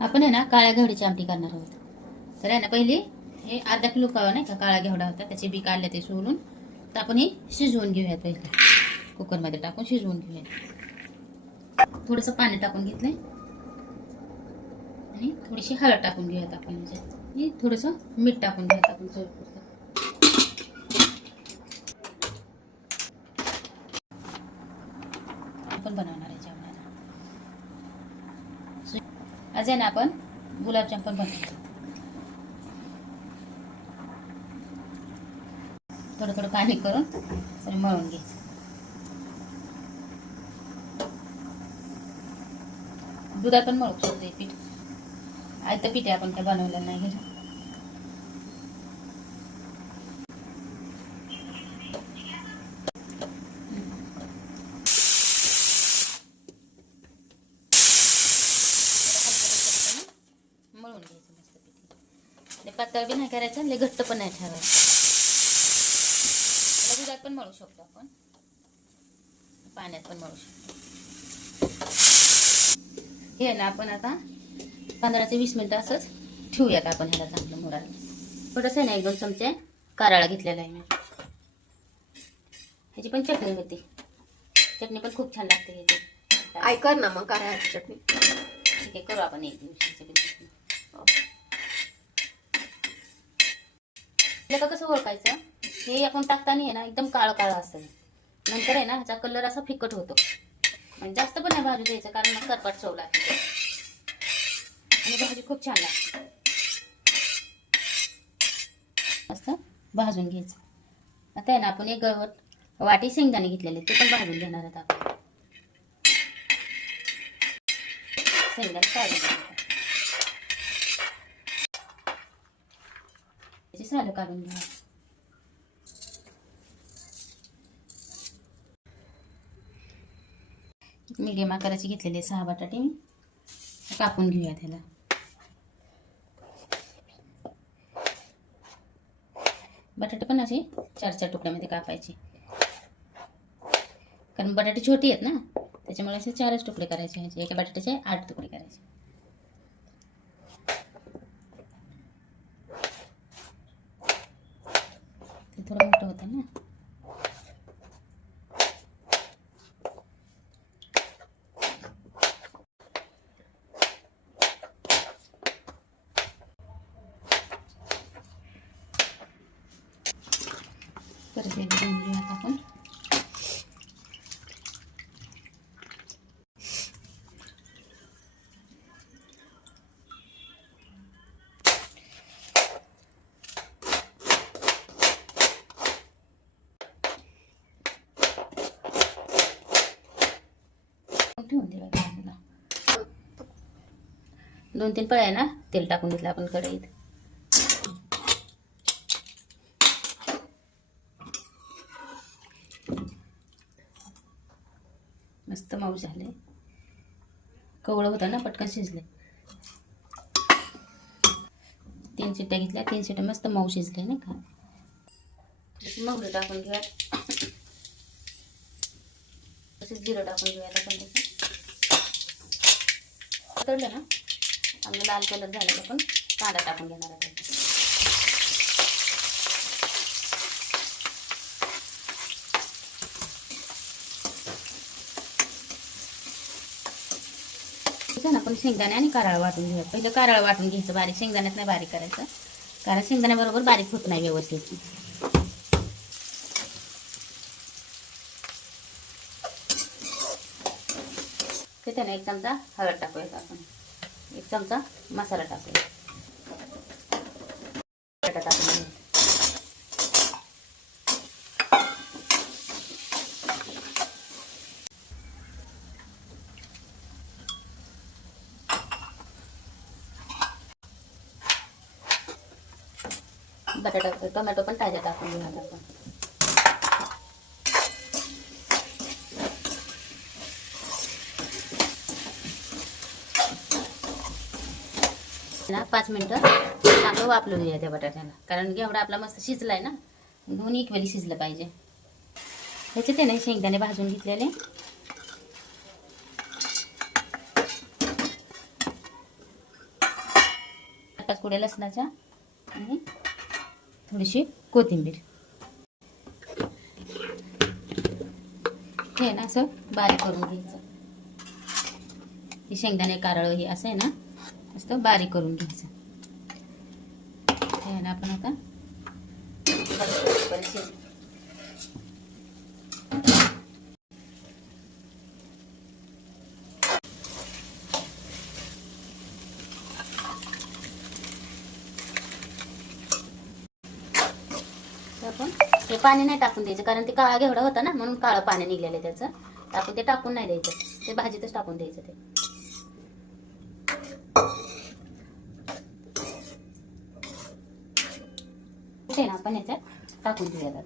आपण आहे ना काळ्या घेवड्याची आमटी करणार आहोत. तर आहे ना पहिली हे अर्धा किलो नाही का काळा घेवडा होता, त्याचे बी काढले ते सोलून. तर आपण हे शिजवून घेऊयात पहिले, कुकरमध्ये टाकून शिजवून घेऊयात. थोडंसं पाणी टाकून घेतलंय आणि थोडीशी हळद टाकून घेऊयात आपण ह्याच्यात, आणि थोडंसं मीठ टाकून घेऊयात आपण चवीपुरतं. आपण बनवणार आहे जेवणाला. आज आहे ना आपण गुलाबजाम पण बनवतो. थोडं थोडं पाणी करून मळून घ्यायचं. दुधात पण मळू शकतो पीठ. आयतं पीठ आहे, आपण काय बनवलेलं नाही घरी. मळून घ्यायचं मस्त पीठ. लय पातळ बी नाही करायचं, लय घट्ट पण नाही ठेवायचं. दुधात पण मळू शकतो आपण, पाण्यात पण मळू शकतो. हे ना आपण आता 15 ते 20 मिनिटं असंच ठेवूयात आपण ह्याला चांगलं मुरायला. थोडंसं आहे ना 1-2 चमचे कारळा घेतलेला आहे मी. ह्याची पण चटणी होती, चटणी पण खूप छान लागते ह्याची. ऐकर ना मग कारळ्याची चटणी. ठीक आहे, करू आपण 1 दिवसाची पण चटणी. त्याला कसं ओळखायचं, हे आपण टाकताना आहे ना एकदम काळं काळं असतं, नंतर आहे ना ह्याचा कलर असा फिकट होतो. म्हणजे जास्त पण नाही भाजू द्यायचं, कारण मग करपट चव लागते आणि भाजी खूप छान लागते. मस्त भाजून घ्यायचं. आता आहे ना आपण एक वाटी शेंगदाणे घेतलेले, ते पण भाजून घेणार आहेत आपण. शेंगदाणे काढून घ्यायचे, त्याची सालं काढून घ्या. मीडियम आकाराची घेतलेली 6 बटाटे कापून घेऊया त्याला. बटाटे पण असे 4-4 तुकड्यामध्ये कापायचे, कारण बटाटे छोटी आहेत ना, त्याच्यामुळे असे 4च तुकडे करायचे. ह्याचे एका बटाट्याचे 8 तुकडे करायचे. ते थोडं मोठं होतं ना. परत एकदा घेऊयात आपण. ठेवून दिला बाजूला. 2-3 पळ्या ना तेल टाकून घेतलं आपण कढईत. मस्त मऊ झाले, कवळं होतं ना, पटकन शिजले. 3 शिट्ट्या घेतल्या, 3 शिट्ट्या मस्त मऊ शिजले नाही का. मोहरी टाकून घेऊया, तसेच जिरं टाकून घेऊया आपण. त्याचं तळलं ना चांगलं लाल कलर झाला आपण कांदा टाकून घेणार आहे. आपण शेंगदाणे आणि कारळ वाटून घेऊया. पहिलं कारळ वाटून घ्यायचं बारीक, शेंगदाण्यात नाही बारीक करायचं, कारण शेंगदाण्याबरोबर बारीक होत नाही व्यवस्थित. त्याने 1 चमचा हळद टाकूयात आपण, 1 चमचा मसाला टाकूया. बटाटा टाकून बटाटा टोमॅटो पण ताजा टाकून घेऊया आपण. ना 5 मिनिटं चांगलं वापरून घेऊया त्या बटाट्याला, कारण घेवडा आपला मस्त शिजलाय ना, दोन्ही इक्वली शिजलं पाहिजे. ह्याच्यात आहे ना शेंगदाणे भाजून घेतलेले, 4-5 कुड्या लसणाच्या आणि थोडीशी कोथिंबीर. हे ना असं बारीक करून घ्यायचं. ही शेंगदाणे कारळ हे असं आहे ना मस्त बारीक करून घ्यायचं. हे ना आपण आता आपण हे पाणी नाही टाकून द्यायचं, कारण ते काळा घेवडा होता ना म्हणून काळं पाणी निघलेलं त्याचं. आपण ते टाकून नाही द्यायचं, ते भाजीतच टाकून द्यायचं. ते ना आपण याच्यात टाकून देऊया.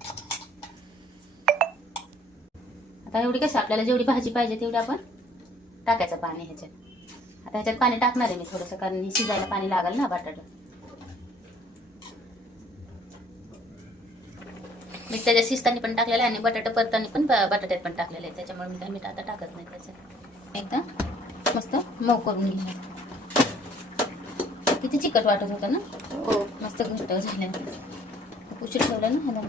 आता एवढी कसं आपल्याला जेवढी भाजी पाहिजे तेवढी आपण टाकायचं पाणी ह्याच्यात. आता ह्याच्यात पाणी टाकणार आहे मी थोडंसं, कारण हे शिजायला पाणी लागेल ना बटाटा. मी त्याच्या शिजताना पण टाकलेलं आहे आणि बटाटा परताना पण बटाट्यात पण टाकलेलं आहे, त्याच्यामुळे मी काय मीठ आता टाकत नाही त्याच्यात. एकदा मस्त मऊ करून घ्यायचं. किती चिकट वाटत होतं ना. हो मस्त घट्ट झालं. उशीर ठेवला ना ह्याला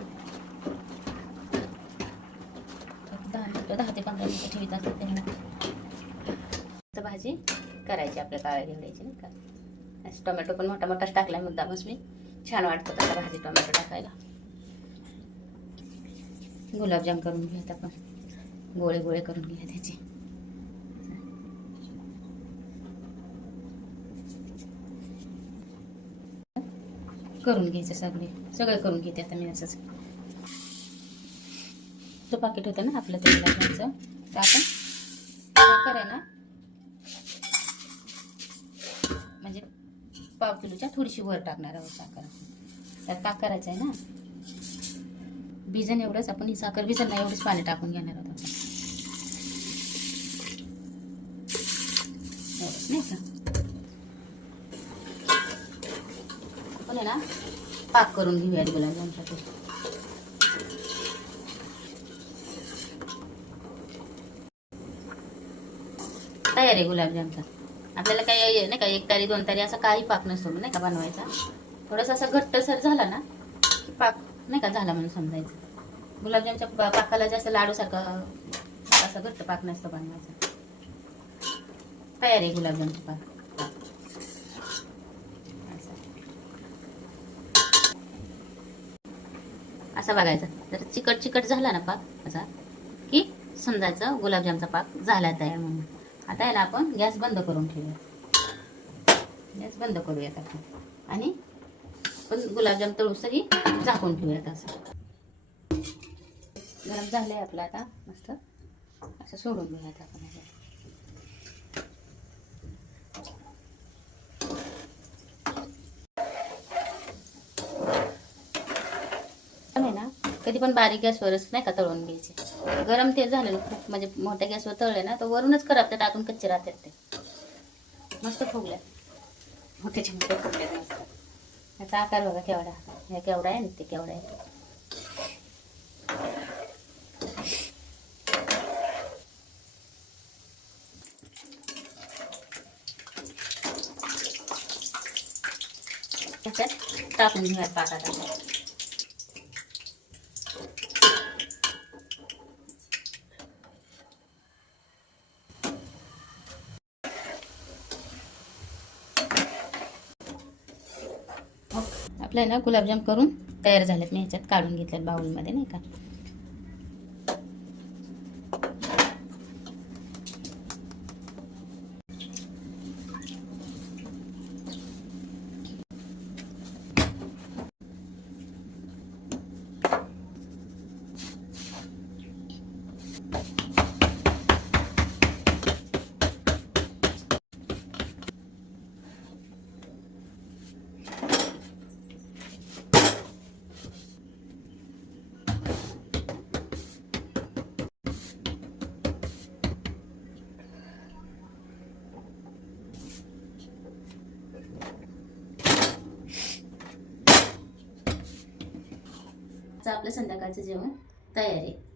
10 ते 15 मिनिटं ठेवीत असतात त्यांना. भाजी करायची आपल्या काळ्या घेवड्याची नाही का. टोमॅटो पण मोठा मोठाच टाकलाय मुद्दामच मी, छान वाटतं त्याला भाजी टोमॅटो टाकायला. गुलाबजाम करून घेऊयात आपण, गोळे गोळे करून घेऊया त्याचे. करून घ्यायचं सगळे करून घेते आता मी. असंच तो पाकिट होतं ना आपलं ते गुलाबजामचं, तर आपण साखर आहे ना म्हणजे पाव किलोच्या थोडीशी वर टाकणार आहोत साखर. त्यात काय करायचं आहे ना, भिजन एवढंच आपण ही साखर भिजन नाही एवढंच पाणी टाकून घेणार आहोत आपण. एवढंच नाही का. आपण आहे ना पाक करून घेऊयात गुलाबजामसाठी. तयार आहे गुलाबजामचा. आपल्याला काही नाही का 1 तारी 2 तारी असा काही पाक नसतो नाही का बनवायचा. थोडासा असा घट्टसर झाला ना की पाक नाही का झाला म्हणून समजायचं. गुलाबजामच्या पाकाला जास्त लाडूसारखा असा घट्ट पाक नसतो बनवायचा. तयार आहे गुलाबजामचा पाक. असा बघायचा. जर चिकट चिकट झाला ना पाक असा की समजायचं गुलाबजामचा पाक झाला तयार म्हणून. आता याला आपण गॅस बंद करून ठेवूया. गॅस बंद करूयात आपण आणि पण गुलाबजाम तळूसरी झाकून ठेवूयात. असं गरम झालंय आपलं आता मस्त. असं सोडून घेऊयात आपण. ना कधी पण बारीक गॅसवरच नाही का तळून घ्यायचे. गरम तेल झालं खूप म्हणजे मोठ्या गॅसवर तळले ना तर वरूनच करपतात, टाकून कच्चे राहतात ते. मस्त फुगल्या, मोठ्याचे मोठे फुगले मस्त. याचा आकार बघा केवढा. हे केवढा आहे आणि ते केवढा आहे. त्याच्यात टाकून घेऊयात पाकात. आपल्या ना गुलाबजाम करून तयार झालेत. मी ह्याच्यात काढून घेतल्यात बाउलमध्ये नाही का. आपलं संध्याकाळचं जेवण तयार आहे.